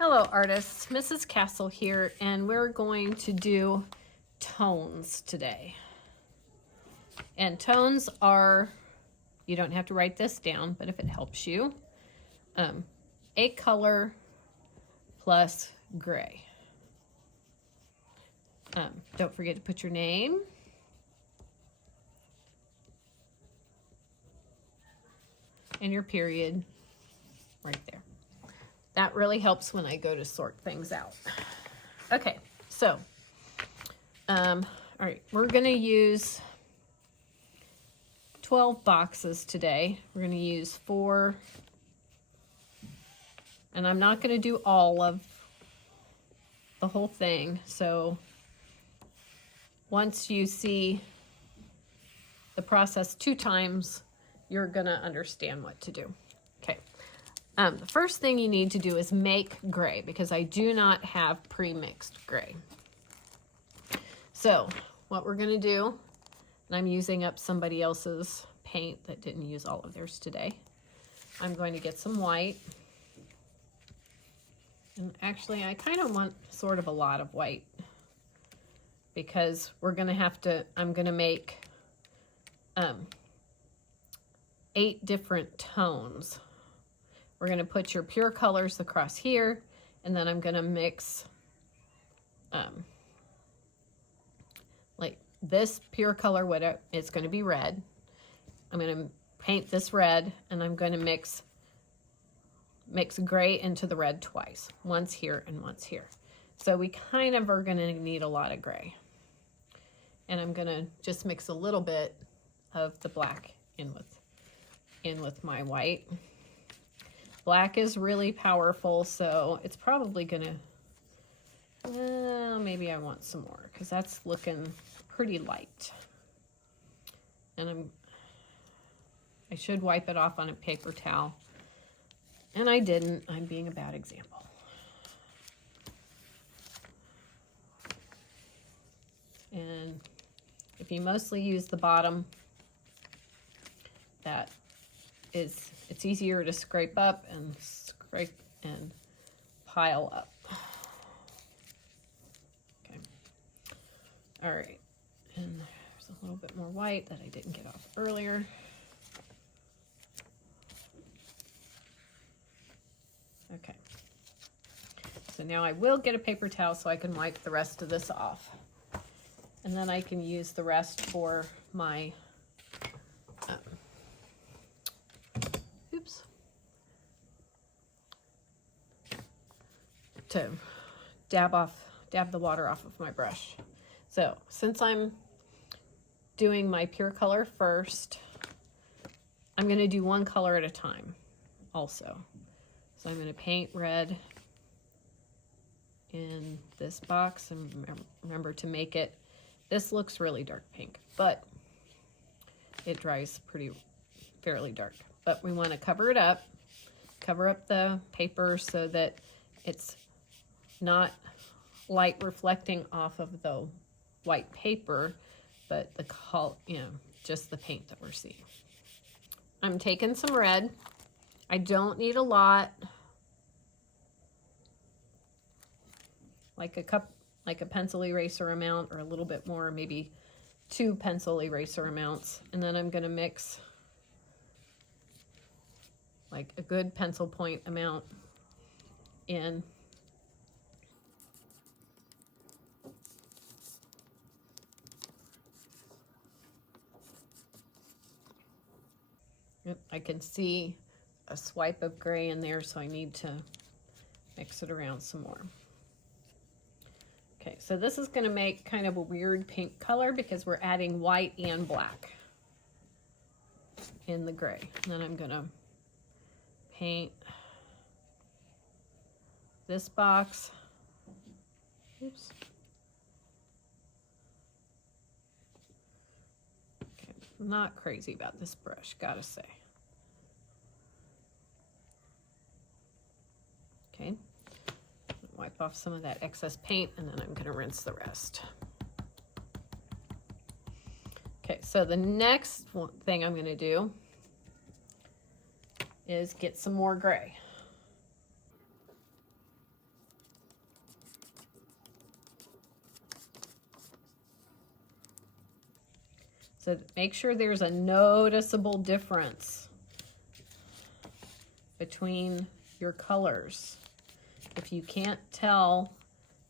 Hello artists, Mrs. Castle here, and we're going to do tones today. And tones are, you don't have to write this down, but if it helps you, a color plus gray. Don't forget to put your name. And your period right there. That really helps when I go to sort things out. Okay, so, all right, we're gonna use 12 boxes today. We're gonna use 4, and I'm not gonna do all of the whole thing. So once you see the process 2 times, you're gonna understand what to do. Okay. The first thing you need to do is make gray, because I do not have pre-mixed gray. So what we're going to do, and I'm using up somebody else's paint that didn't use all of theirs today. I'm going to get some white. And actually, I kind of want sort of a lot of white, because we're going to have to, I'm going to make 8 different tones. We're going to put your pure colors across here, and then I'm going to mix like this pure color, whatever, it's going to be red. I'm going to paint this red, and I'm going to mix gray into the red twice, once here and once here. So we kind of are going to need a lot of gray. And I'm going to just mix a little bit of the black in with my white. Black is really powerful, so it's probably gonna, maybe I want some more, because that's looking pretty light. And I should wipe it off on a paper towel, and I didn't. I'm being a bad example. And if you mostly use the bottom, it's easier to scrape up and scrape and pile up. Okay. All right. And there's a little bit more white that I didn't get off earlier. Okay. So now I will get a paper towel so I can wipe the rest of this off. And then I can use the rest for my to dab the water off of my brush. So since I'm doing my pure color first, I'm going to do one color at a time also. So I'm going to paint red in this box, and remember to make it, this looks really dark pink, but it dries fairly dark. But we want to cover up the paper so that it's not light reflecting off of the white paper, but the color, just the paint that we're seeing. I'm taking some red. I don't need a lot. Like a pencil eraser amount, or a little bit more, maybe 2 pencil eraser amounts. And then I'm going to mix like a good pencil point amount in. I can see a swipe of gray in there, so I need to mix it around some more. Okay, so this is going to make kind of a weird pink color because we're adding white and black in the gray. And then I'm going to paint this box. Oops. Okay, I'm not crazy about this brush, gotta say. Okay, wipe off some of that excess paint, and then I'm going to rinse the rest. Okay, so the next thing I'm going to do is get some more gray. So make sure there's a noticeable difference between your colors. If you can't tell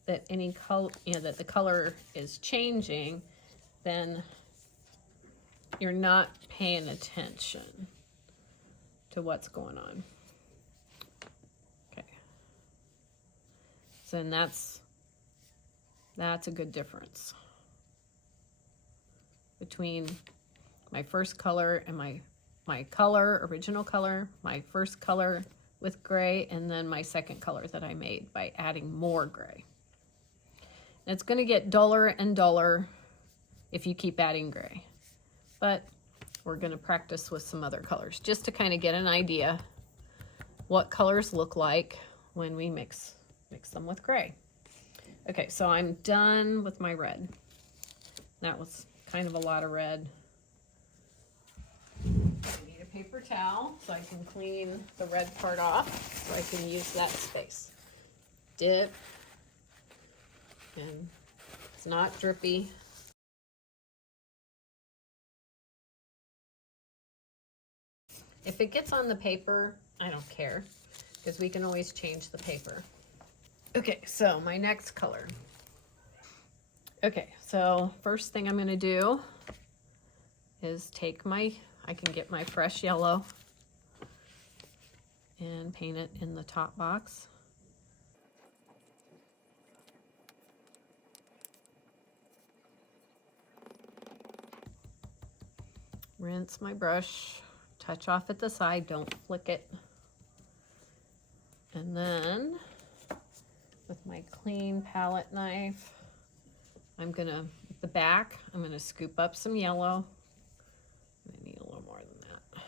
that any color, that the color is changing, then you're not paying attention to what's going on. Okay. So then that's a good difference between my first color and my color, original color, my first color with gray, and then my second color that I made by adding more gray. And it's going to get duller and duller if you keep adding gray. But we're going to practice with some other colors just to kind of get an idea what colors look like when we mix them with gray. Okay, so I'm done with my red. That was kind of a lot of red. I need a paper towel so I can clean the red part off so I can use that space. Dip. And it's not drippy. If it gets on the paper, I don't care, because we can always change the paper. Okay, so my next color. Okay, so first thing I'm going to do is take I can get my fresh yellow and paint it in the top box. Rinse my brush, touch off at the side, don't flick it. And then with my clean palette knife, I'm gonna, at the back, I'm gonna scoop up some yellow. I need a little more than that.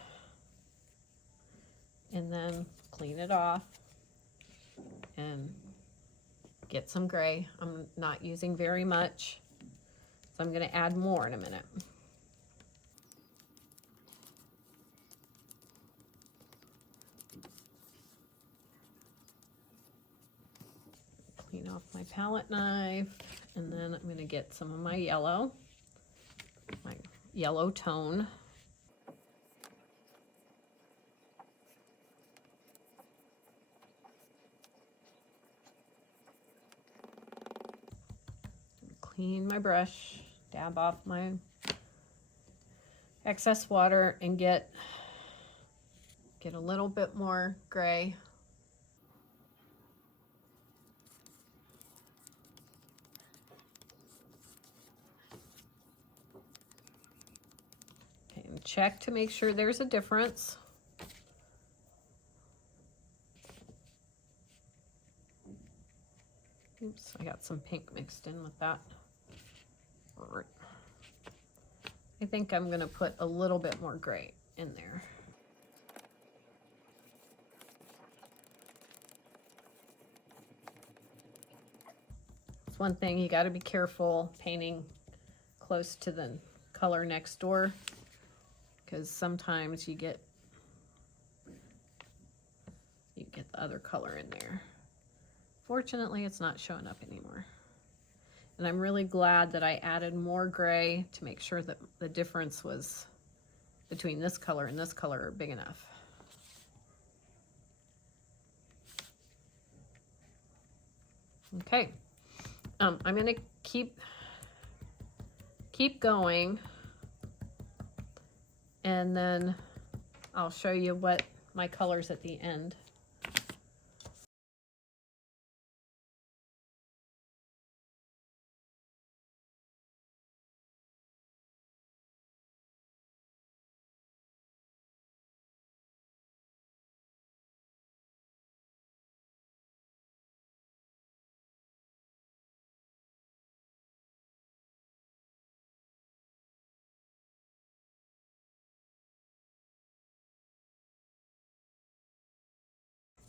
And then clean it off and get some gray. I'm not using very much, so I'm gonna add more in a minute. Clean off my palette knife, and then I'm going to get some of my yellow tone. Clean my brush, dab off my excess water, and get a little bit more gray. And check to make sure there's a difference. Oops, I got some pink mixed in with that. I think I'm going to put a little bit more gray in there. It's one thing, you got to be careful painting close to the color next door, because sometimes you get the other color in there. Fortunately, it's not showing up anymore. And I'm really glad that I added more gray to make sure that the difference was between this color and this color are big enough. Okay, I'm gonna keep going, and then I'll show you what my colors at the end.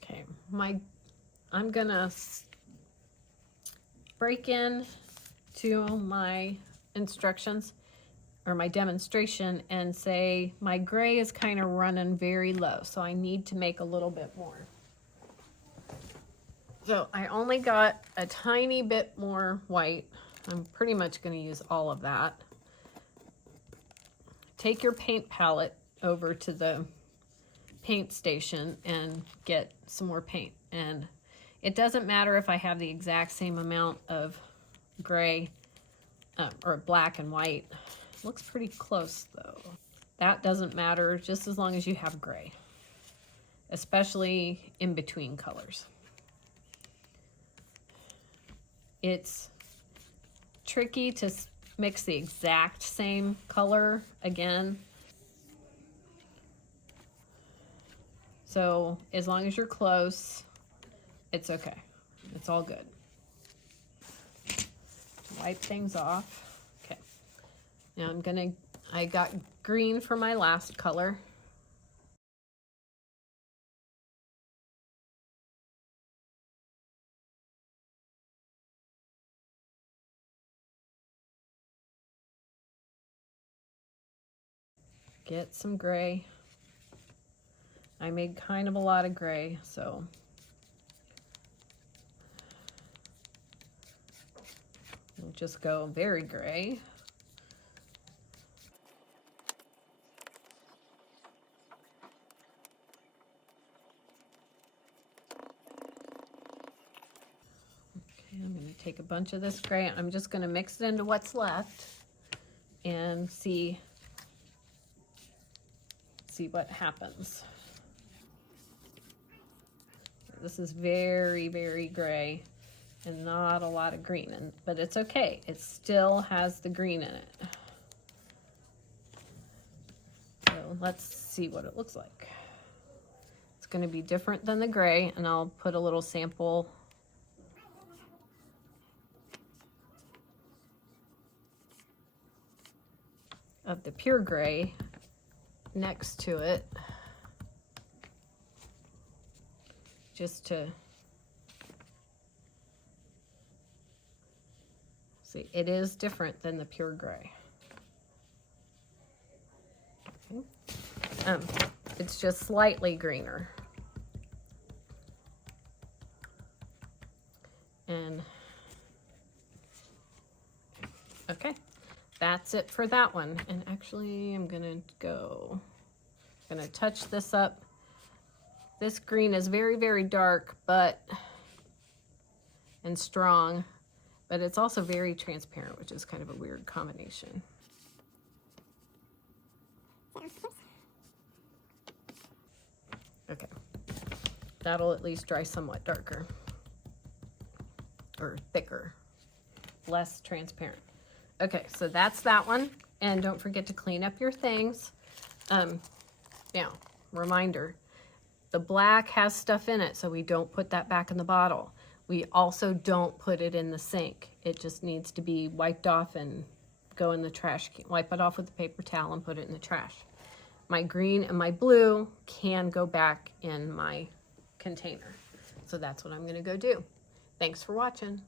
Okay, I'm gonna break in to my instructions or my demonstration and say my gray is kind of running very low, so I need to make a little bit more. So I only got a tiny bit more white. I'm pretty much going to use all of that. take your paint palette over to the paint station and get some more paint. And it doesn't matter if I have the exact same amount of gray or black and white. Looks pretty close though. That doesn't matter, just as long as you have gray, especially in between colors. It's tricky to mix the exact same color again. So as long as you're close, it's okay. It's all good. Wipe things off. Okay. Now I got green for my last color. Get some gray. I made kind of a lot of gray, so we'll just go very gray. Okay, I'm going to take a bunch of this gray. I'm just going to mix it into what's left and see what happens. This is very, very gray and not a lot of green, but it's okay. It still has the green in it. So let's see what it looks like. It's going to be different than the gray, and I'll put a little sample of the pure gray next to it, just to see. It is different than the pure gray. Okay. It's just slightly greener. And okay, that's it for that one. And actually I'm gonna touch this up. This green is very, very dark, and strong, but it's also very transparent, which is kind of a weird combination. Okay, that'll at least dry somewhat darker, or thicker, less transparent. Okay, so that's that one, and don't forget to clean up your things. Now, reminder, the black has stuff in it, so we don't put that back in the bottle. We also don't put it in the sink. It just needs to be wiped off and go in the trash can. Wipe it off with a paper towel and put it in the trash. My green and my blue can go back in my container. So that's what I'm gonna go do. Thanks for watching.